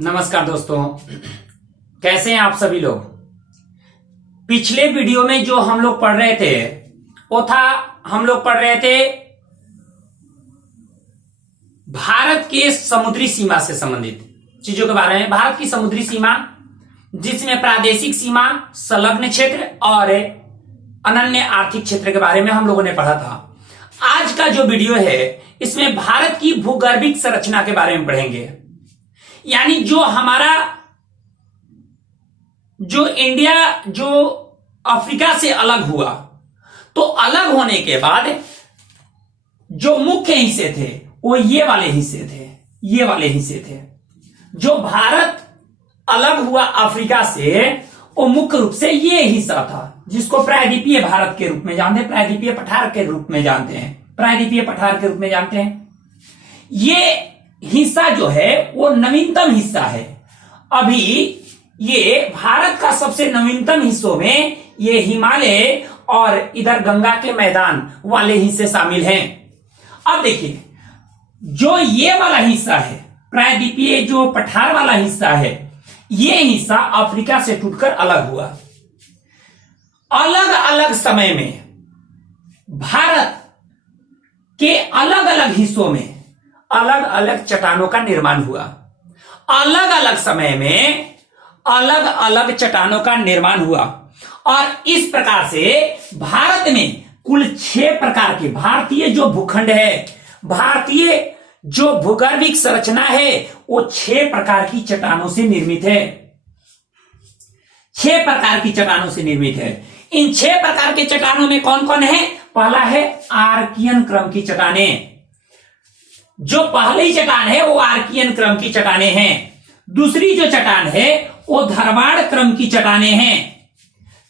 नमस्कार दोस्तों, कैसे हैं आप सभी लोग। पिछले वीडियो में जो हम लोग पढ़ रहे थे वो था, हम लोग पढ़ रहे थे भारत के समुद्री सीमा से संबंधित चीजों के बारे में। भारत की समुद्री सीमा जिसमें प्रादेशिक सीमा, संलग्न क्षेत्र और अनन्य आर्थिक क्षेत्र के बारे में हम लोगों ने पढ़ा था। आज का जो वीडियो है इसमें भारत की भूगर्भिक संरचना के बारे में पढ़ेंगे। यानी जो हमारा जो इंडिया जो अफ्रीका से अलग हुआ, तो अलग होने के बाद जो मुख्य हिस्से थे वो ये वाले हिस्से थे। जो भारत अलग हुआ अफ्रीका से, वो मुख्य रूप से ये हिस्सा था जिसको प्रायद्वीपीय भारत के रूप में जानते हैं, प्रायद्वीपीय पठार के रूप में जानते हैं। ये हिस्सा जो है वो नवीनतम हिस्सा है। अभी ये भारत का सबसे नवीनतम हिस्सों में ये हिमालय और इधर गंगा के मैदान वाले हिस्से शामिल हैं। अब देखिए, जो ये वाला हिस्सा है, प्रायद्वीपीय जो पठार वाला हिस्सा है, ये हिस्सा अफ्रीका से टूटकर अलग हुआ। अलग अलग समय में भारत के अलग अलग हिस्सों में अलग अलग चट्टानों का निर्माण हुआ। अलग अलग समय में अलग अलग चट्टानों का निर्माण हुआ और इस प्रकार से भारत में कुल 6 प्रकार के भारतीय जो भूखंड है, भारतीय जो भूगर्भिक संरचना है, वो 6 प्रकार की चट्टानों से निर्मित है। 6 प्रकार की चट्टानों से निर्मित है। इन 6 प्रकार के चट्टानों में कौन कौन है? पहला है आर्कियन क्रम की चट्टानें। जो पहली चट्टान है वो आर्कियन क्रम की चट्टानें हैं। दूसरी जो चट्टान है वो धरवाड़ क्रम की चट्टानें हैं।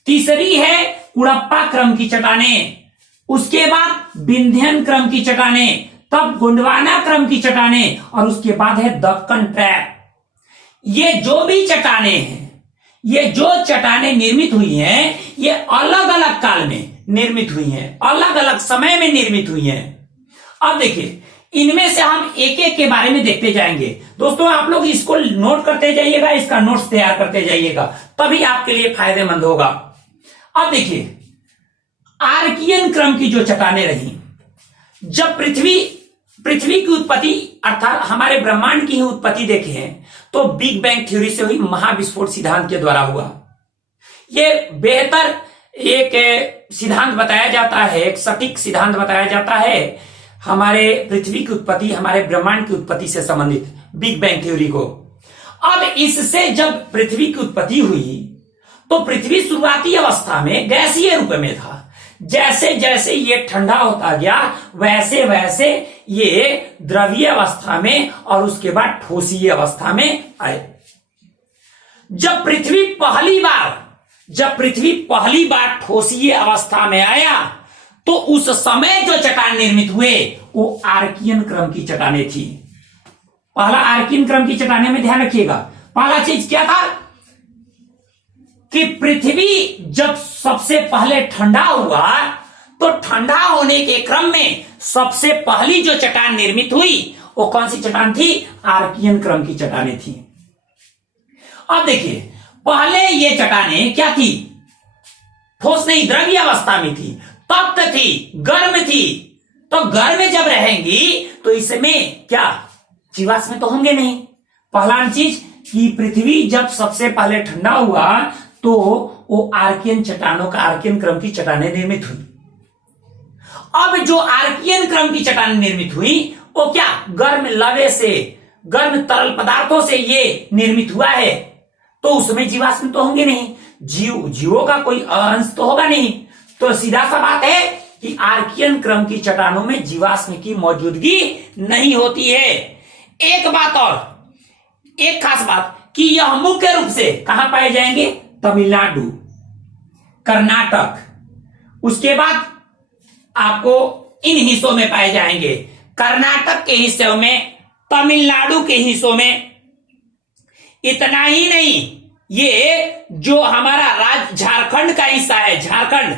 तीसरी है कुड़प्पा क्रम की चट्टानें। उसके बाद विंध्यन क्रम की चट्टानें, तब गोंडवाना क्रम की चट्टानें और उसके बाद है दक्कन ट्रैप। ये जो भी चट्टानें हैं, ये जो चट्टानें निर्मित हुई हैं, ये अलग अलग काल में निर्मित हुई हैं, अलग अलग समय में निर्मित हुई हैं। अब देखिए, इनमें से हम एक एक के बारे में देखते जाएंगे। दोस्तों, आप लोग इसको नोट करते जाइएगा, इसका नोट्स तैयार करते जाइएगा, तभी आपके लिए फायदेमंद होगा। अब देखिए, आर्कियन क्रम की जो चट्टानें रही, जब पृथ्वी की उत्पत्ति अर्थात हमारे ब्रह्मांड की ही उत्पत्ति देखे हैं तो बिग बैंग थ्योरी से हुई, महाविस्फोट सिद्धांत के द्वारा हुआ। यह बेहतर एक सिद्धांत बताया जाता है, एक सटीक सिद्धांत बताया जाता है हमारे पृथ्वी की उत्पत्ति, हमारे ब्रह्मांड की उत्पत्ति से संबंधित बिग बैंग थ्योरी को। अब इससे जब पृथ्वी की उत्पत्ति हुई तो पृथ्वी शुरुआती अवस्था में गैसीय रूप में था। जैसे जैसे ये ठंडा होता गया वैसे वैसे ये द्रवीय अवस्था में और उसके बाद ठोसीय अवस्था में आए। जब पृथ्वी पहली बार ठोसीय अवस्था में आया तो उस समय जो चट्टान निर्मित हुए वो आर्कियन क्रम की चट्टानें थी। पहला आर्कियन क्रम की चट्टानें में ध्यान रखिएगा, पहला चीज क्या था कि पृथ्वी जब सबसे पहले ठंडा हुआ तो ठंडा होने के क्रम में सबसे पहली जो चट्टान निर्मित हुई वो कौन सी चट्टान थी? आर्कियन क्रम की चट्टानें थी। अब देखिए, पहले ये चट्टानें क्या थी? ठोस नहीं, द्रवीय अवस्था में थी, तप्त थी, गर्म थी। तो गर्म जब रहेंगी तो इसमें क्या जीवाश्म तो होंगे नहीं। पहला चीज कि पृथ्वी जब सबसे पहले ठंडा हुआ तो वो आर्कियन चट्टानों का, आर्कियन क्रम की चट्टानें निर्मित हुई। अब जो आर्कियन क्रम की चट्टानें निर्मित हुई वो क्या गर्म लवे से, गर्म तरल पदार्थों से ये निर्मित हुआ है, तो उसमें जीवाश्म तो होंगे नहीं, जीवों का कोई अंश तो होगा नहीं। तो सीधा सा बात है कि आर्कियन क्रम की चट्टानों में जीवाश्म की मौजूदगी नहीं होती है। एक बात और, एक खास बात कि यह मुख्य रूप से कहां पाए जाएंगे? तमिलनाडु, कर्नाटक, उसके बाद आपको इन हिस्सों में पाए जाएंगे। कर्नाटक के हिस्सों में, तमिलनाडु के हिस्सों में। इतना ही नहीं, ये जो हमारा राज्य झारखंड का हिस्सा है, झारखंड,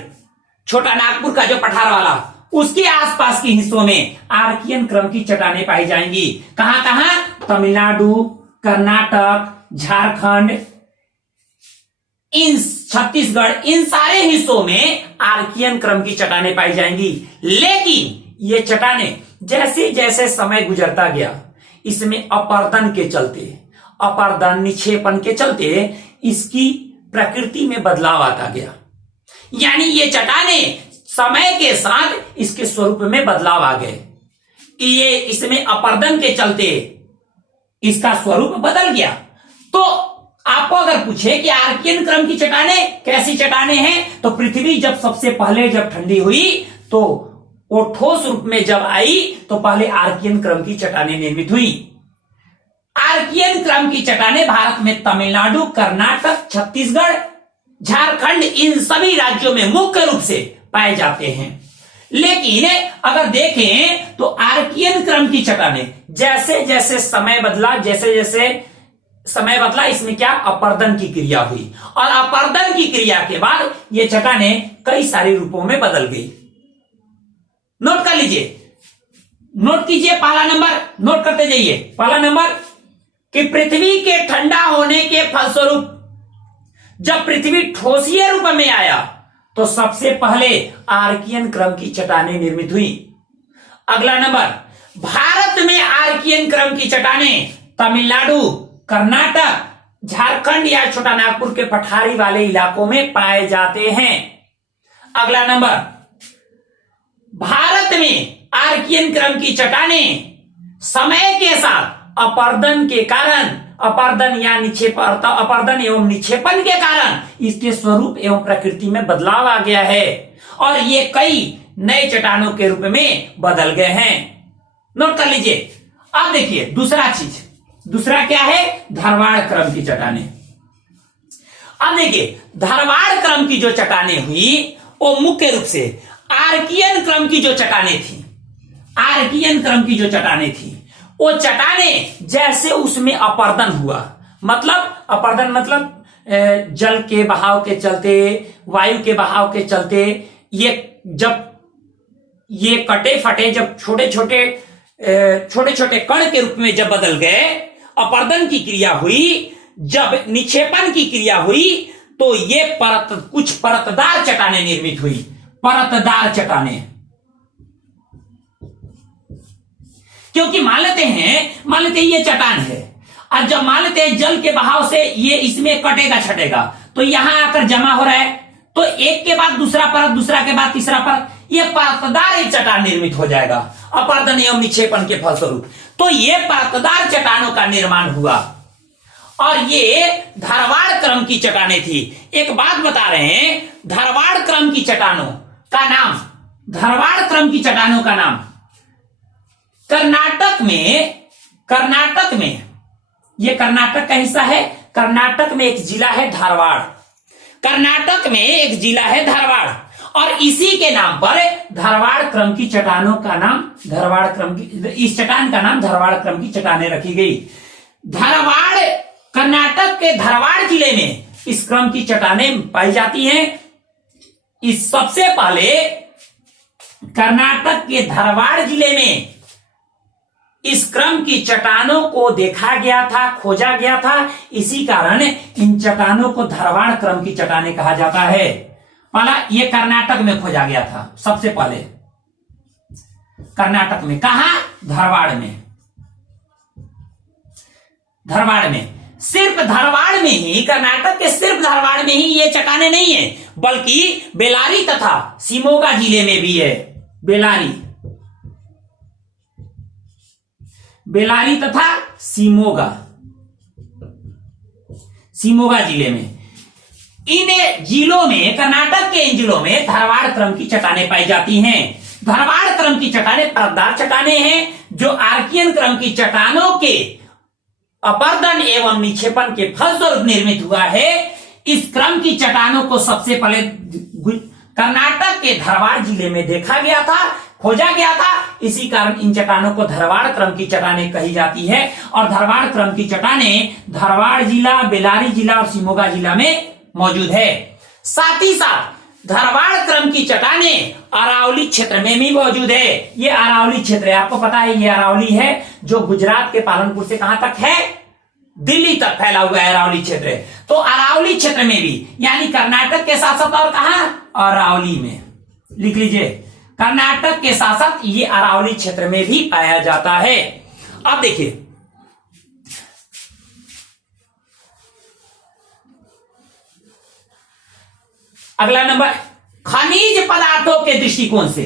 छोटा नागपुर का जो पठार वाला, उसके आसपास के हिस्सों में आर्कियन क्रम की चट्टानें पाई जाएंगी। कहां कहां? तमिलनाडु, कर्नाटक, झारखंड, इन छत्तीसगढ़, इन सारे हिस्सों में आर्कियन क्रम की चट्टानें पाई जाएंगी। लेकिन ये चट्टानें जैसे जैसे समय गुजरता गया, इसमें अपर्दन के चलते, अपर्दन निक्षेपण के चलते इसकी प्रकृति में बदलाव आता गया। यानी ये चट्टानें समय के साथ इसके स्वरूप में बदलाव आ गए। ये इसमें अपर्दन के चलते इसका स्वरूप बदल गया। तो आपको अगर पूछे कि आर्कियन क्रम की चट्टानें कैसी चट्टानें हैं, तो पृथ्वी जब सबसे पहले जब ठंडी हुई तो वो ठोस रूप में जब आई तो पहले आर्कियन क्रम की चट्टानें निर्मित हुई। आर्कियन क्रम की चट्टानें भारत में तमिलनाडु, कर्नाटक, छत्तीसगढ़, झारखंड, इन सभी राज्यों में मुख्य रूप से पाए जाते हैं। लेकिन अगर देखें तो आर्कियन क्रम की चट्टानें जैसे जैसे समय बदला, जैसे जैसे समय बदला, इसमें क्या अपर्दन की क्रिया हुई, और अपर्दन की क्रिया के बाद ये चट्टानें कई सारे रूपों में बदल गई। नोट कर लीजिए, नोट कीजिए। पहला नंबर नोट करते जाइए। पहला नंबर कि पृथ्वी के ठंडा होने के फलस्वरूप जब पृथ्वी ठोसीय रूप में आया तो सबसे पहले आर्कियन क्रम की चट्टानें निर्मित हुई। अगला नंबर, भारत में आर्कियन क्रम की चट्टानें तमिलनाडु, कर्नाटक, झारखंड या छोटा नागपुर के पठारी वाले इलाकों में पाए जाते हैं। अगला नंबर, भारत में आर्कियन क्रम की चट्टानें समय के साथ अपर्दन के कारण, अपर्दन या निक्षेपण, अपर्दन एवं निक्षेपण के कारण इसके स्वरूप एवं प्रकृति में बदलाव आ गया है और ये कई नए चट्टानों के रूप में बदल गए हैं। नोट कर लीजिए। अब देखिए दूसरा चीज, दूसरा क्या है? धारवाड़ क्रम की चट्टानें। अब देखिए धारवाड़ क्रम की जो चट्टानें हुई वो मुख्य रूप से आर्कियन क्रम की जो चट्टानें थी, आर्कियन क्रम की जो चट्टानें थी वो चट्टानें जैसे उसमें अपर्दन हुआ, मतलब अपर्दन मतलब जल के बहाव के चलते, वायु के बहाव के चलते ये जब ये कटे फटे, जब छोटे छोटे कण के रूप में जब बदल गए, अपर्दन की क्रिया हुई, जब निक्षेपण की क्रिया हुई तो ये कुछ परतदार चट्टानें निर्मित हुई। परतदार चट्टानें, क्योंकि मान लेते हैं ये चट्टान है, और जब मान लेते हैं जल के बहाव से ये इसमें कटेगा छटेगा तो यहां आकर जमा हो रहा है, तो एक के बाद दूसरा परत, दूसरा के बाद तीसरा परत, ये परतदार एक चट्टान निर्मित हो जाएगा अपर्दन एवं निक्षेपण के फलस्वरूप। तो ये परतदार चट्टानों का निर्माण हुआ और ये धारवाड़ क्रम की चट्टानें थी। एक बात बता रहे हैं, धारवाड़ क्रम की चट्टानों का नाम, धारवाड़ क्रम की चट्टानों का नाम कर्नाटक में ये कर्नाटक का हिस्सा है। कर्नाटक में एक जिला है धारवाड़, कर्नाटक में एक जिला है धारवाड़, और इसी के नाम पर धारवाड़ क्रम की चट्टानों का नाम, धारवाड़ क्रम की, इस चट्टान का नाम धारवाड़ क्रम की चट्टानें रखी गई। धारवाड़, कर्नाटक के धारवाड़ जिले में इस क्रम की चट्टानें पाई जाती हैं। इस सबसे पहले कर्नाटक के धारवाड़ जिले में इस क्रम की चट्टानों को देखा गया था, खोजा गया था, इसी कारण इन चट्टानों को धारवाड़ क्रम की चट्टानें कहा जाता है। पहला ये कर्नाटक में खोजा गया था, सबसे पहले कर्नाटक में, कहा? धारवाड़ में। धारवाड़ में, सिर्फ धारवाड़ में ही, कर्नाटक के सिर्फ धारवाड़ में ही ये चट्टानें नहीं है, बल्कि बेलारी तथा शिमोगा जिले में भी है। बेलारी तथा शिमोगा जिले में, इन जिलों में, कर्नाटक के इन जिलों में धारवाड़ क्रम की चट्टानें पाई जाती हैं। धारवाड़ क्रम की चट्टानें परतदार चट्टानें हैं जो आर्कियन क्रम की चट्टानों के अपर्दन एवं निक्षेपण के फलस्वरूप निर्मित हुआ है। इस क्रम की चट्टानों को सबसे पहले कर्नाटक के धारवाड़ जिले में देखा गया था, खोजा गया था, इसी कारण इन चट्टानों को धारवाड़ क्रम की चट्टानें कही जाती है। और धारवाड़ क्रम की चट्टानें धारवाड़ जिला, बेलारी जिला और शिमोगा जिला में मौजूद है। साथ ही साथ धारवाड़ क्रम की चट्टानें अरावली क्षेत्र में भी मौजूद है। ये अरावली क्षेत्र है, आपको पता है ये अरावली है जो गुजरात के पालनपुर से कहां तक है? दिल्ली तक फैला हुआ है अरावली क्षेत्र। तो अरावली क्षेत्र में भी, यानी कर्नाटक के साथ साथ और कहां, अरावली में, लिख लीजिए, कर्नाटक के साथ साथ ये अरावली क्षेत्र में भी पाया जाता है। अब देखिए अगला नंबर, खनिज पदार्थों के दृष्टिकोण से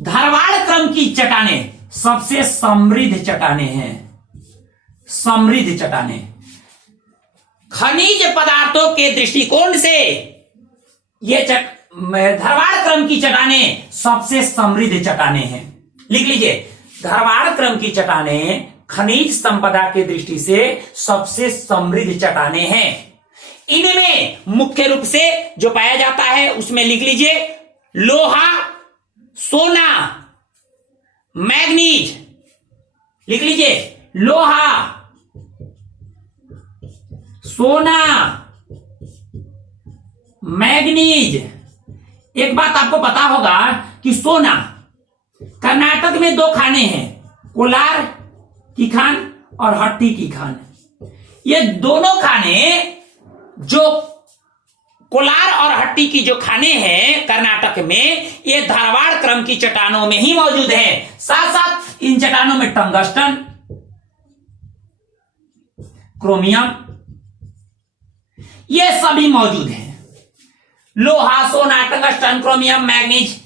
धारवाड़ क्रम की चट्टानें सबसे समृद्ध चट्टानें हैं। समृद्ध चट्टानें, खनिज पदार्थों के दृष्टिकोण से ये धारवाड़ क्रम की चट्टानें सबसे समृद्ध चट्टानें हैं। लिख लीजिए, धारवाड़ क्रम की चट्टानें खनिज संपदा की दृष्टि से सबसे समृद्ध चट्टानें हैं। इनमें मुख्य रूप से जो पाया जाता है उसमें लिख लीजिए, लोहा, सोना, मैग्नीज, लिख लीजिए, लोहा, सोना, मैग्नीज। एक बात आपको पता होगा कि सोना, कर्नाटक में दो खाने हैं, कोलार की खान और हट्टी की खान। ये दोनों खाने, जो कोलार और हट्टी की जो खाने हैं कर्नाटक में, ये धारवाड़ क्रम की चट्टानों में ही मौजूद हैं। साथ साथ इन चट्टानों में टंगस्टन, क्रोमियम, ये सभी मौजूद हैं। लोहा, सोना, टंगस्टन, क्रोमियम, मैग्नीज,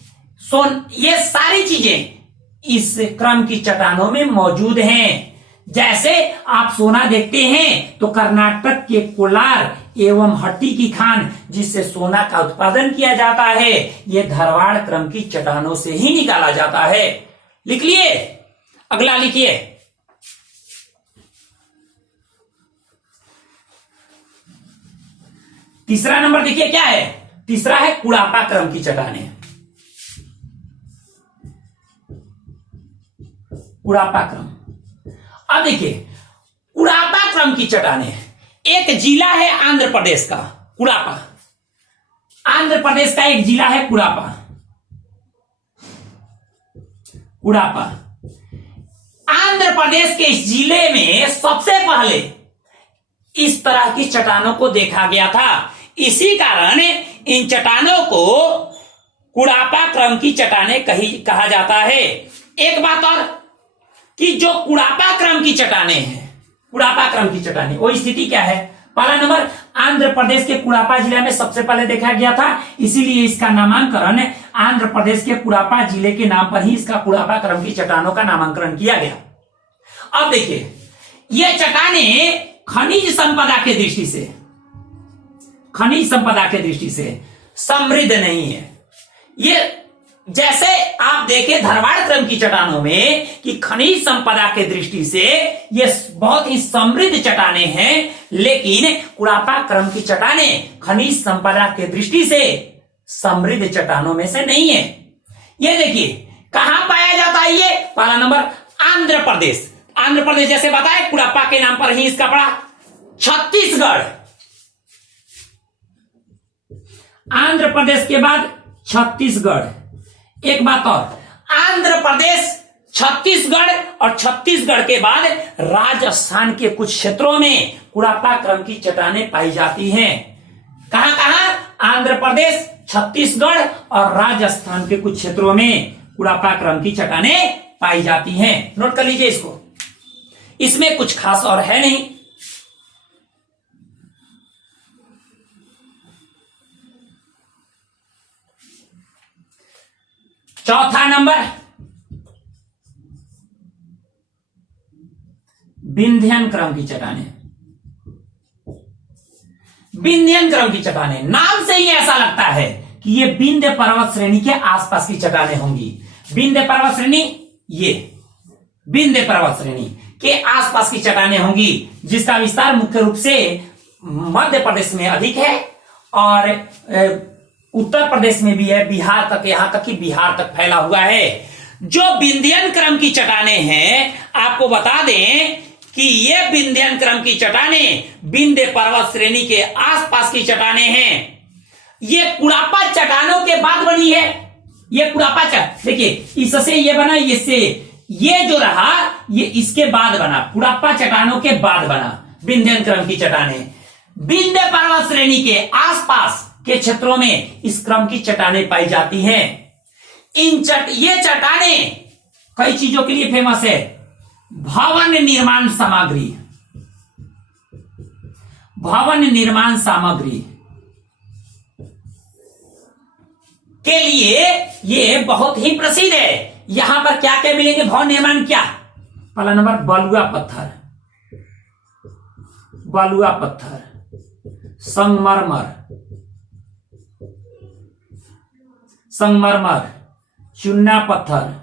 ये सारी चीजें इस क्रम की चट्टानों में मौजूद हैं। जैसे आप सोना देखते हैं तो कर्नाटक के कोलार एवं हट्टी की खान, जिससे सोना का उत्पादन किया जाता है, यह धारवाड़ क्रम की चट्टानों से ही निकाला जाता है। लिख लिए, अगला लिखिए, तीसरा नंबर देखिए क्या है, तीसरा है कुड़ापा क्रम की चट्टानें। कुड़ापा क्रम, अब देखिए कुड़ापा क्रम की चट्टानें, एक जिला है आंध्र प्रदेश का कुड़ापा, आंध्र प्रदेश का एक जिला है कुड़ापा। कुड़ापा आंध्र प्रदेश के इस जिले में सबसे पहले इस तरह की चट्टानों को देखा गया था। इसी कारण इन चट्टानों को कुड़ापा क्रम की चट्टानें कहा जाता है। एक बात और कि जो कुड़ापा क्रम की चट्टानें हैं, कुड़ापा क्रम की चट्टानें, वो स्थिति क्या है, पहला नंबर आंध्र प्रदेश के कुड़ापा जिले में सबसे पहले देखा गया था, इसीलिए इसका नामांकन आंध्र प्रदेश के कुड़ापा जिले के नाम पर ही इसका कुड़ापा क्रम की चट्टानों का नामांकन किया गया। अब देखिए, ये चट्टानें खनिज संपदा के दृष्टि से, खनिज संपदा के दृष्टि से समृद्ध नहीं है। ये जैसे आप देखें धारवाड़ क्रम की चट्टानों में कि खनिज संपदा के दृष्टि से ये बहुत ही समृद्ध चट्टानें हैं, लेकिन कुड़ापा क्रम की चट्टानें खनिज संपदा के दृष्टि से समृद्ध चट्टानों में से नहीं है। ये देखिए कहां पाया जाता है, ये पहला नंबर आंध्र प्रदेश। आंध्र प्रदेश जैसे बताए कुड़ापा के नाम पर ही इसका पड़ा। छत्तीसगढ़, आंध्र प्रदेश के बाद छत्तीसगढ़। एक बात और, आंध्र प्रदेश, छत्तीसगढ़ और छत्तीसगढ़ के बाद राजस्थान के कुछ क्षेत्रों में कुड़ापा क्रम की चट्टानें पाई जाती हैं। कहां कहां, आंध्र प्रदेश, छत्तीसगढ़ और राजस्थान के कुछ क्षेत्रों में कुड़ापा क्रम की चट्टानें पाई जाती हैं। नोट कर लीजिए इसको, इसमें कुछ खास और है नहीं। चौथा नंबर विंध्यन क्रम की चट्टानें। विंध्यन क्रम की चट्टानें, नाम से ही ऐसा लगता है कि ये विंध्य पर्वत श्रेणी के आसपास की चट्टानें होंगी। विंध्य पर्वत श्रेणी, ये विंध्य पर्वत श्रेणी के आसपास की चट्टानें होंगी, जिसका विस्तार मुख्य रूप से मध्य प्रदेश में अधिक है और उत्तर प्रदेश में भी है, बिहार तक, यहां तक कि बिहार तक फैला हुआ है। जो विंध्यन क्रम की चट्टानें हैं, आपको बता दें कि ये विंध्यन क्रम की चट्टानें विंध्य पर्वत श्रेणी के आसपास की चट्टानें हैं। ये कुड़ापा चट्टानों के बाद बनी है। ये कुड़ापा देखिए, इससे ये बना, इससे ये जो रहा ये इसके बाद बना, कुड़ापा चट्टानों के बाद बना। विंध्यन क्रम की चट्टानें। विंध्य पर्वत श्रेणी के आसपास के क्षेत्रों में इस क्रम की चट्टानें पाई जाती हैं। ये चट्टानें कई चीजों के लिए फेमस है। भवन निर्माण सामग्री, भवन निर्माण सामग्री के लिए ये बहुत ही प्रसिद्ध है। यहां पर क्या क्या मिलेंगे भवन निर्माण? क्या? पहला नंबर बलुआ पत्थर, बलुआ पत्थर, संगमरमर, संगमरमर, चूना पत्थर,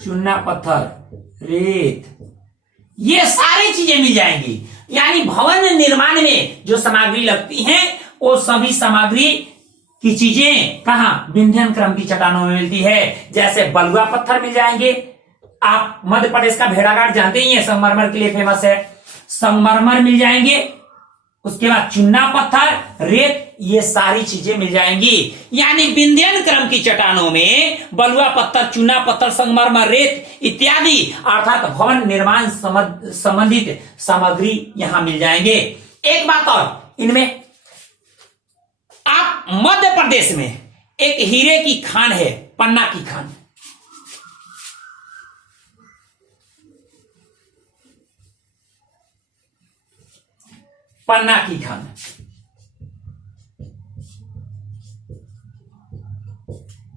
चूना पत्थर, रेत, ये सारी चीजें मिल जाएंगी। यानी भवन निर्माण में जो सामग्री लगती हैं वो सभी सामग्री की चीजें कहां? विंध्यन क्रम की चट्टानों में मिलती है। जैसे बलुआ पत्थर मिल जाएंगे, आप मध्य प्रदेश का भेड़ाघाट जानते ही हैं, संगमरमर के लिए फेमस है, संगमरमर मिल जाएंगे। उसके बाद चूना पत्थर, रेत, ये सारी चीजें मिल जाएंगी। यानी विंध्यन क्रम की चट्टानों में बलुआ पत्थर, चूना पत्थर, संगमरमर, रेत इत्यादि अर्थात भवन निर्माण संबंधित सामग्री यहां मिल जाएंगे। एक बात और, इनमें आप मध्य प्रदेश में एक हीरे की खान है, पन्ना की खान। पन्ना की खान,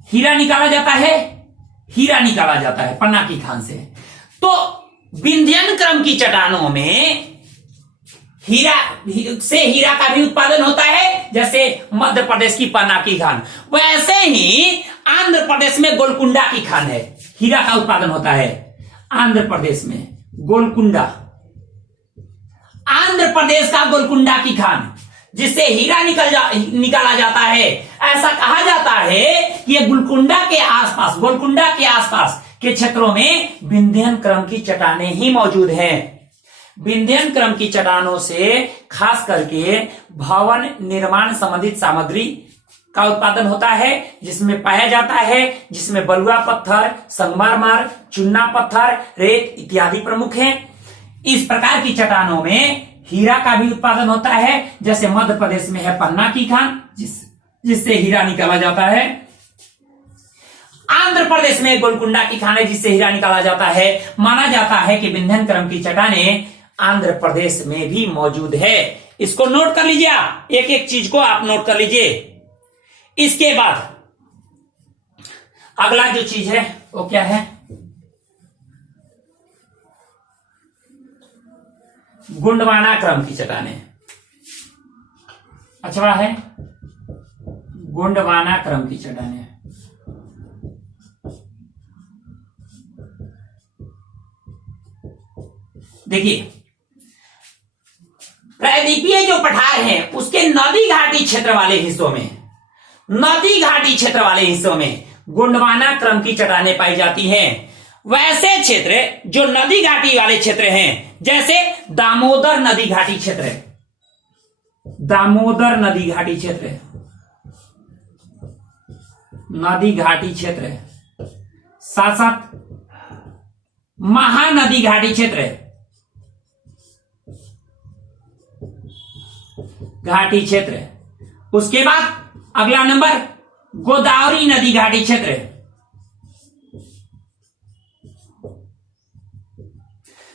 हीरा निकाला जाता है, हीरा निकाला जाता है पन्ना की खान से। तो विंध्यन क्रम की चट्टानों में हीरा से हीरा का भी उत्पादन होता है, जैसे मध्य प्रदेश की पन्ना की खान। वैसे ही आंध्र प्रदेश में गोलकुंडा की खान है, हीरा का उत्पादन होता है आंध्र प्रदेश में, गोलकुंडा, आंध्र प्रदेश का गोलकुंडा की खान, जिससे हीरा निकाला जाता है। ऐसा कहा जाता है कि ये गोलकुंडा के आसपास के क्षेत्रों में विंध्यन क्रम की चट्टानें ही मौजूद हैं। विंध्यन क्रम की चट्टानों से खास करके भवन निर्माण संबंधित सामग्री का उत्पादन होता है, जिसमें पाया जाता है, जिसमें बलुआ पत्थर, संगमरमर, चूना पत्थर, रेत इत्यादि प्रमुख हैं। इस प्रकार की चट्टानों में हीरा का भी उत्पादन होता है, जैसे मध्य प्रदेश में है पन्ना की खान, जिससे हीरा निकाला जाता है। आंध्र प्रदेश में गोलकुंडा की खान है, जिससे हीरा निकाला जाता है। माना जाता है कि विंध्यन क्रम की चट्टानें आंध्र प्रदेश में भी मौजूद है। इसको नोट कर लीजिए, एक एक चीज को आप नोट कर लीजिए। इसके बाद अगला जो चीज है वो क्या है? गोंडवाना क्रम की चट्टानें। अछवा है गोंडवाना क्रम की चट्टानें। देखिए, प्रायद्वीपीय जो पठार है उसके नदी घाटी क्षेत्र वाले हिस्सों में गोंडवाना क्रम की चट्टानें पाई जाती हैं। वैसे क्षेत्र जो नदी घाटी वाले क्षेत्र हैं, जैसे दामोदर नदी घाटी क्षेत्र, दामोदर नदी घाटी क्षेत्र, नदी घाटी क्षेत्र, साथ साथ महानदी घाटी क्षेत्र, घाटी क्षेत्र। उसके बाद अगला नंबर गोदावरी नदी घाटी क्षेत्र।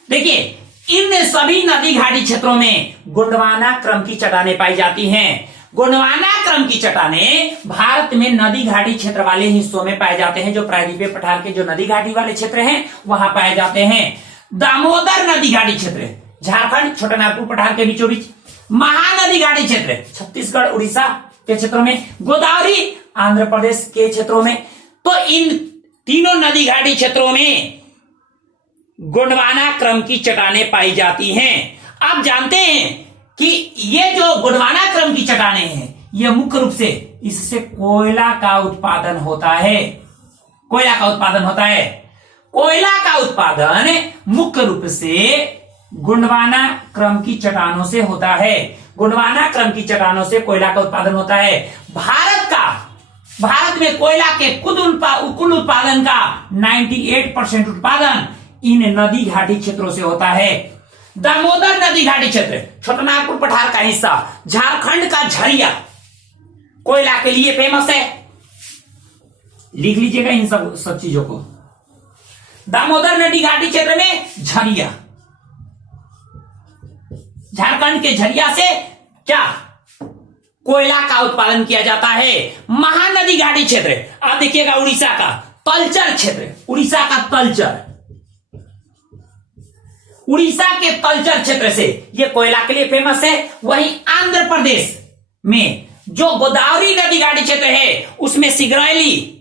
देखिए, इन सभी नदी घाटी क्षेत्रों में गोंडवाना क्रम की चट्टानें पाई जाती हैं। गोंडवाना क्रम की चट्टानें भारत में नदी घाटी क्षेत्र वाले हिस्सों में पाए जाते हैं। जो प्रायद्वीपीय पठार के जो नदी घाटी वाले क्षेत्र हैं वहां पाए जाते हैं। दामोदर नदी घाटी क्षेत्र झारखंड छोटा नागपुर पठार के बीचों बीच, महानदी घाटी क्षेत्र छत्तीसगढ़ उड़ीसा के क्षेत्रों में, गोदावरी आंध्र प्रदेश के क्षेत्रों में। तो इन तीनों नदी घाटी क्षेत्रों में गोंडवाना क्रम की चट्टानें पाई जाती हैं। आप जानते हैं कि ये जो गोंडवाना क्रम की चट्टानें हैं, ये मुख्य रूप से इससे कोयला का उत्पादन होता है। कोयला का उत्पादन मुख्य रूप से गोंडवाना क्रम की चट्टानों से होता है। गोंडवाना क्रम की चट्टानों से कोयला का उत्पादन होता है। भारत में कोयला के कुल उत्पादन का 98% उत्पादन इन नदी घाटी क्षेत्रों से होता है। दामोदर नदी घाटी क्षेत्र, छोटानागपुर पठार का हिस्सा, झारखंड का झरिया कोयला के लिए फेमस है। लिख लीजिएगा इन सब चीजों को। दामोदर नदी घाटी क्षेत्र में झरिया, झारखंड के झरिया से क्या कोयला का उत्पादन किया जाता है। महानदी घाटी क्षेत्र, आप देखिएगा उड़ीसा का तलचर क्षेत्र, उड़ीसा का तलचर, उड़ीसा के तलचर क्षेत्र से यह कोयला के लिए फेमस है। वहीं आंध्र प्रदेश में जो गोदावरी नदी घाटी क्षेत्र है उसमें सिगरैली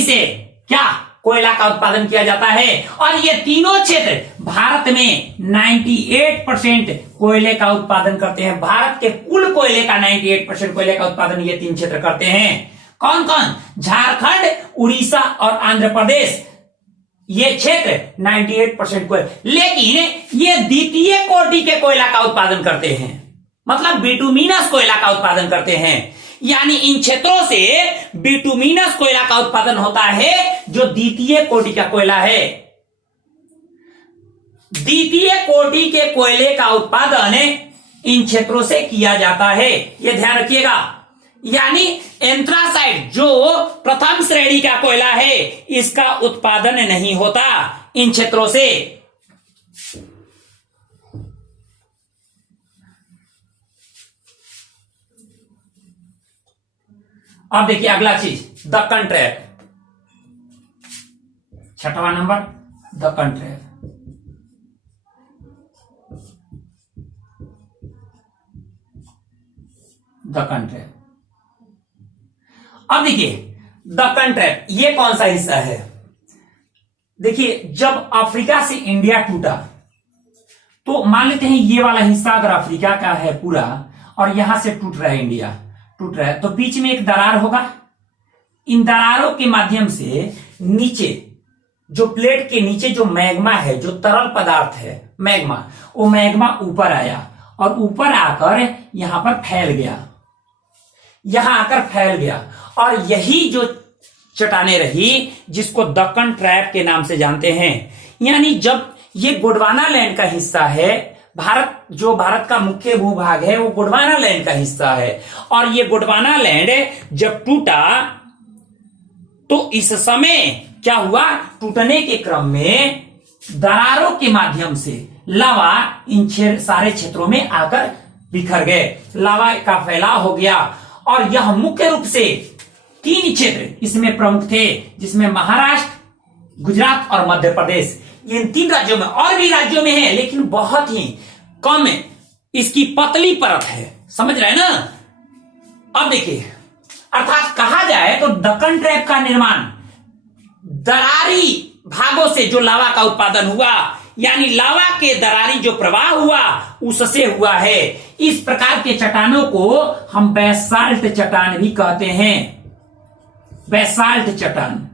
से क्या कोयला का उत्पादन किया जाता है। और ये तीनों क्षेत्र भारत में 98% कोयले का उत्पादन करते हैं। भारत के कुल कोयले का 98% कोयले का उत्पादन ये तीन क्षेत्र करते हैं। कौन कौन? झारखंड, उड़ीसा और आंध्र प्रदेश। ये क्षेत्र 98% कोयले, लेकिन ये द्वितीय कोटि के कोयला का उत्पादन करते हैं, मतलब बिटुमिनस कोयला का उत्पादन करते हैं। यानी इन क्षेत्रों से बिटुमिनस कोयला का उत्पादन होता है जो द्वितीय कोटि का कोयला है। द्वितीय कोटि के कोयले का उत्पादन इन क्षेत्रों से किया जाता है, यह ध्यान रखिएगा। यानी एंथ्रासाइट जो प्रथम श्रेणी का कोयला है इसका उत्पादन नहीं होता इन क्षेत्रों से। अब देखिए अगला चीज, दक्कन ट्रैप, छठवां number Deccan trap. Deccan trap, अब देखिए दक्कन ट्रैप ये कौन सा हिस्सा है? देखिए जब अफ्रीका से इंडिया टूटा तो मान लेते हैं ये वाला हिस्सा अगर अफ्रीका का है पूरा और यहां से टूट रहा है, इंडिया टूट रहा है, तो बीच में एक दरार होगा। इन दरारों के माध्यम से नीचे जो प्लेट के नीचे जो मैग्मा है, जो तरल पदार्थ है मैग्मा, वो मैग्मा ऊपर आया और ऊपर आकर यहां पर फैल गया, यहां आकर फैल गया। और यही जो चट्टानें रही जिसको दक्कन ट्रैप के नाम से जानते हैं। यानी जब ये गोंडवाना लैंड का हिस्सा है, भारत का मुख्य भूभाग है वो गोंडवाना लैंड का हिस्सा है, और ये गोंडवाना लैंड जब टूटा तो इस समय क्या हुआ? टूटने के क्रम में दरारों के माध्यम से लावा इन सारे क्षेत्रों में आकर बिखर गए, लावा का फैलाव हो गया। और यह मुख्य रूप से 3 क्षेत्र इसमें प्रमुख थे, जिसमें महाराष्ट्र, गुजरात और मध्य प्रदेश। इन 3 राज्यों में, और भी राज्यों में है लेकिन बहुत ही कम है, इसकी पतली परत है, समझ रहे हैं ना। अब देखिए, अर्थात कहा जाए तो दक्कन ट्रैप का निर्माण दरारी भागों से जो लावा का उत्पादन हुआ, यानी लावा के दरारी जो प्रवाह हुआ उससे हुआ है। इस प्रकार के चट्टानों को हम बैसाल्ट चट्टान भी कहते हैं, बैसाल्ट चट्टान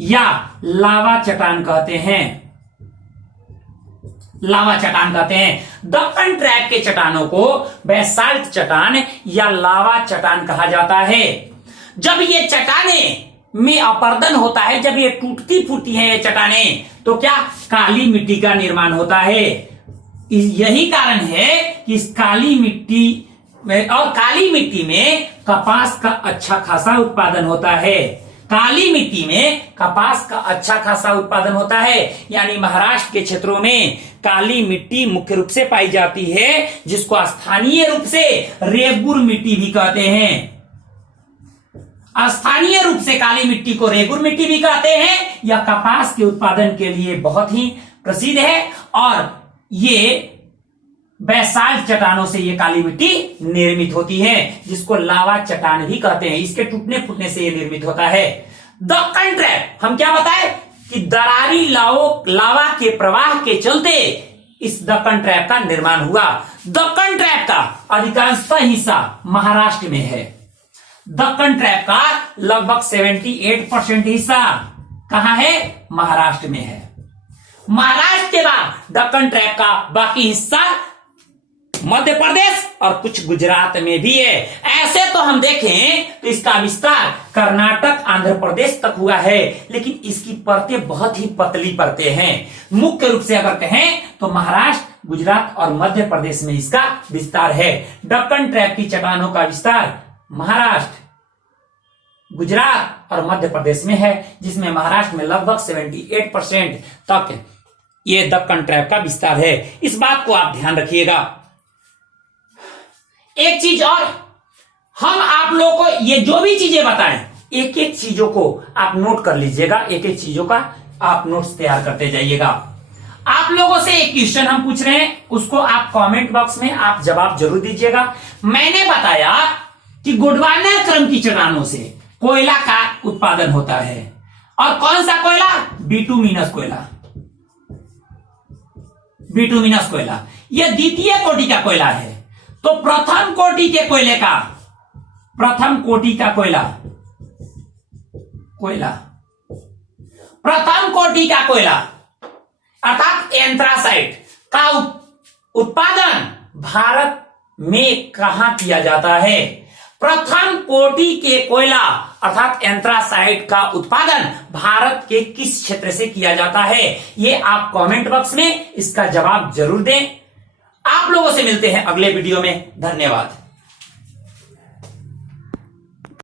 या लावा चट्टान कहते हैं, लावा चट्टान कहते हैं। दक्कन ट्रैप के चट्टानों को बैसाल्ट चट्टान या लावा चट्टान कहा जाता है। जब ये चट्टाने में अपर्दन होता है, जब ये टूटती फूटती है ये चट्टाने, तो क्या काली मिट्टी का निर्माण होता है। यही कारण है कि इस काली मिट्टी में, और काली मिट्टी में कपास का अच्छा खासा उत्पादन होता है। काली मिट्टी में कपास का अच्छा खासा उत्पादन होता है। यानी महाराष्ट्र के क्षेत्रों में काली मिट्टी मुख्य रूप से पाई जाती है, जिसको स्थानीय रूप से रेगुर मिट्टी भी कहते हैं। स्थानीय रूप से काली मिट्टी को रेगुर मिट्टी भी कहते हैं। यह कपास के उत्पादन के लिए बहुत ही प्रसिद्ध है, और ये बैसाल्ट चट्टानों से ये काली मिट्टी निर्मित होती है, जिसको लावा चट्टान भी कहते हैं। इसके टूटने फूटने से ये निर्मित होता है। दक्कन ट्रैप हम क्या बताए कि दरारी लावा के प्रवाह के चलते इस दक्कन ट्रैप का निर्माण हुआ। दक्कन ट्रैप का अधिकांशतः हिस्सा महाराष्ट्र में है। दक्कन ट्रैप का लगभग 78% हिस्सा कहां है? महाराष्ट्र में है। महाराष्ट्र के बाद दक्कन ट्रैप का बाकी हिस्सा मध्य प्रदेश और कुछ गुजरात में भी है। ऐसे तो हम देखें तो इसका विस्तार कर्नाटक आंध्र प्रदेश तक हुआ है, लेकिन इसकी परतें बहुत ही पतली परतें हैं। मुख्य रूप से अगर कहें तो महाराष्ट्र, गुजरात और मध्य प्रदेश में इसका विस्तार है। दक्कन ट्रैप की चट्टानों का विस्तार महाराष्ट्र, गुजरात और मध्य प्रदेश में है, जिसमें महाराष्ट्र में लगभग 78% तक ये दक्कन ट्रैप का विस्तार है। इस बात को आप ध्यान रखिएगा। एक चीज और, हम आप लोगों को ये जो भी चीजें बताएं, एक एक चीजों को आप नोट कर लीजिएगा, एक एक चीजों का आप नोट्स तैयार करते जाइएगा। आप लोगों से एक क्वेश्चन हम पूछ रहे हैं, उसको आप कमेंट बॉक्स में आप जवाब जरूर दीजिएगा। मैंने बताया कि गोंडवाना क्रम की चट्टानों से कोयला का उत्पादन होता है, और कौन सा कोयला? बिटुमिनस कोयला। बिटुमिनस कोयला यह द्वितीय कोटि का कोयला है। तो प्रथम कोटि के कोयले का, प्रथम कोटि का कोयला प्रथम कोटि का कोयला अर्थात एंथ्रासाइट का उत्पादन भारत में कहां किया जाता है? प्रथम कोटि के कोयला अर्थात एंथ्रासाइट का उत्पादन भारत के किस क्षेत्र से किया जाता है? ये आप कमेंट बॉक्स में इसका जवाब जरूर दें। आप लोगों से मिलते हैं अगले वीडियो में। धन्यवाद।